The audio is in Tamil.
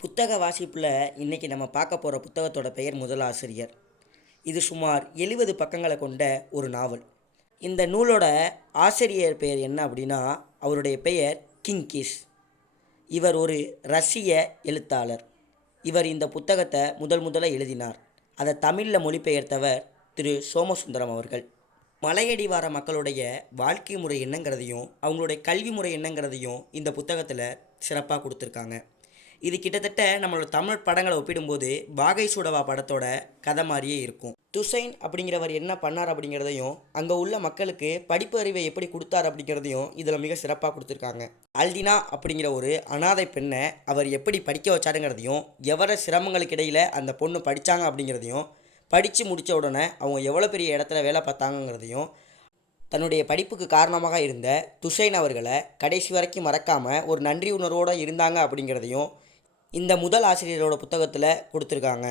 புத்தக வாசிப்பில் இன்றைக்கி நம்ம பார்க்க போகிற புத்தகத்தோட பெயர் முதல் ஆசிரியர். இது சுமார் 70 பக்கங்களை கொண்ட ஒரு நாவல். இந்த நூலோட ஆசிரியர் பெயர் என்ன அப்படின்னா, அவருடைய பெயர் கிங்கிஸ். இவர் ஒரு ரஷ்ய எழுத்தாளர். இவர் இந்த புத்தகத்தை முதல்ல எழுதினார். அதை தமிழில் மொழிபெயர்த்தவர் திரு சோமசுந்தரம் அவர்கள். மலையடிவார மக்களுடைய வாழ்க்கை முறை என்னங்கிறதையும் அவங்களுடைய கல்வி முறை என்னங்கிறதையும் இந்த புத்தகத்தில் சிறப்பாக கொடுத்துருக்காங்க. இது கிட்டத்தட்ட நம்மளோட தமிழ் படங்களை ஒப்பிடும்போது பாகை சூடவா படத்தோட கதை மாதிரியே இருக்கும். துசைன் அப்படிங்கிறவர் என்ன பண்ணார் அப்படிங்கிறதையும் அங்கே உள்ள மக்களுக்கு படிப்பு அறிவை எப்படி கொடுத்தார் அப்படிங்கிறதையும் இதில் மிக சிறப்பாக கொடுத்துருக்காங்க. அல்டினா அப்படிங்கிற ஒரு அனாதை பெண்ணை அவர் எப்படி படிக்க வச்சாருங்கிறதையும், எவர சிரமங்களுக்கு இடையில் அந்த பொண்ணு படித்தாங்க அப்படிங்கிறதையும், படித்து முடித்த உடனே அவங்க எவ்வளோ பெரிய இடத்துல வேலை பார்த்தாங்கங்கிறதையும், தன்னுடைய படிப்புக்கு காரணமாக இருந்த துஷைன் அவர்களை கடைசி வரைக்கும் மறக்காமல் ஒரு நன்றி உணர்வோடு இருந்தாங்க அப்படிங்கிறதையும் இந்த முதல் ஆசிரியரோட புத்தகத்தில் கொடுத்துருக்காங்க.